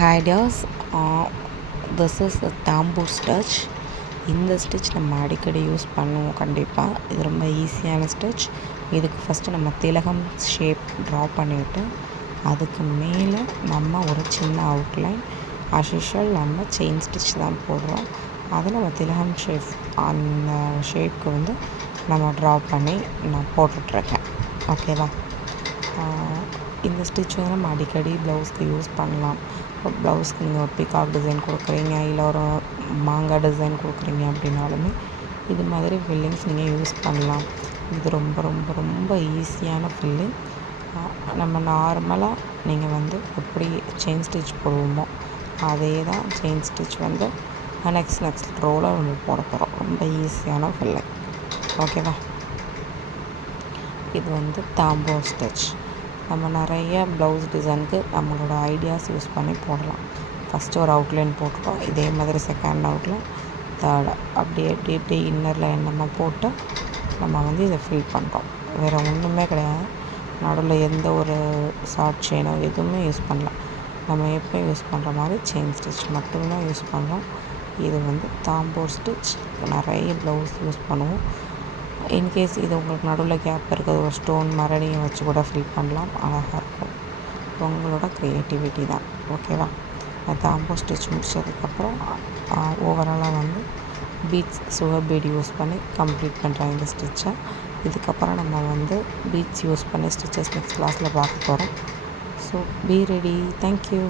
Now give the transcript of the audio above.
Hi dears, this is the Dhampur stitch. இந்த stitch நம்ம அடிக்கடி யூஸ் பண்ணுவோம் கண்டிப்பாக. இது ரொம்ப ஈஸியான ஸ்டிச். இதுக்கு ஃபஸ்ட்டு நம்ம திலகம் ஷேப் ட்ரா பண்ணிவிட்டு அதுக்கு மேலே நம்ம ஒரு சின்ன அவுட்லைன் அஷிஷல் நம்ம செயின் ஸ்டிச் தான் போடுறோம். அதை நம்ம திலகம் ஷேப் அந்த ஷேப்க்கு வந்து நம்ம ட்ரா பண்ணி நான் போட்டுட்ருக்கேன். ஓகேவா? இந்த ஸ்டிச் வந்து நம்ம அடிக்கடி ப்ளவுஸ்க்கு யூஸ் பண்ணலாம். இப்போ ப்ளவுஸ்க்கு நீங்கள் ஒரு பிகாக் டிசைன் கொடுக்குறீங்க, இல்லை ஒரு மாங்காய் டிசைன் கொடுக்குறீங்க அப்படின்னாலுமே இது மாதிரி ஃபில்லிங்ஸ் நீங்கள் யூஸ் பண்ணலாம். இது ரொம்ப ரொம்ப ரொம்ப ஈஸியான ஃபில்லிங். நம்ம நார்மலாக நீங்கள் வந்து எப்படி செயின் ஸ்டிச் போடுவோமோ அதே தான் செயின் ஸ்டிச் வந்து நெக்ஸ்ட் ரோவில் நம்ம போட போகிறோம். ரொம்ப ஈஸியான ஃபில்லிங். ஓகேவா? இது வந்து தாம்பூர் ஸ்டிச். நம்ம நிறைய ப்ளவுஸ் டிசைனுக்கு நம்மளோட ஐடியாஸ் யூஸ் பண்ணி போடலாம். ஃபஸ்ட்டு ஒரு அவுட்லைன் போட்டுட்டோம். இதே மாதிரி செகண்ட் அவுட்லைன், தேர்டு, அப்படியே இன்னரில் நம்ம போட்டு நம்ம வந்து இதை ஃபில் பண்ணுறோம். வேறு ஒன்றுமே கிடையாது. நடுவில் எந்த ஒரு ஷார்ட் செயினோ எதுவுமே யூஸ் பண்ணலாம். நம்ம எப்போ யூஸ் பண்ணுற மாதிரி செயின் ஸ்டிச் மட்டும்தான் யூஸ் பண்ணுறோம். இது வந்து தாம்பூர் ஸ்டிச். நிறைய ப்ளவுஸ் யூஸ் பண்ணுவோம். இன்கேஸ் இது உங்களுக்கு நடுவில் கேப் இருக்கிறது ஒரு ஸ்டோன் மரடியை வச்சு கூட ஃபில் பண்ணலாம். அழகாக இருக்கும். உங்களோட க்ரியேட்டிவிட்டி தான். ஓகேவா? தாம்பூர் ஸ்டிச் முடிச்சதுக்கப்புறம் ஓவராலாக வந்து பீட்ஸ் சுகர் பீட் யூஸ் பண்ணி கம்ப்ளீட் பண்ணுறேன் இந்த ஸ்டிச்சை. இதுக்கப்புறம் நம்ம வந்து பீட்ஸ் யூஸ் பண்ணி ஸ்டிச்சஸ் நெக்ஸ்ட் கிளாஸில் பார்க்க போகிறோம். So be ready. தேங்க்யூ.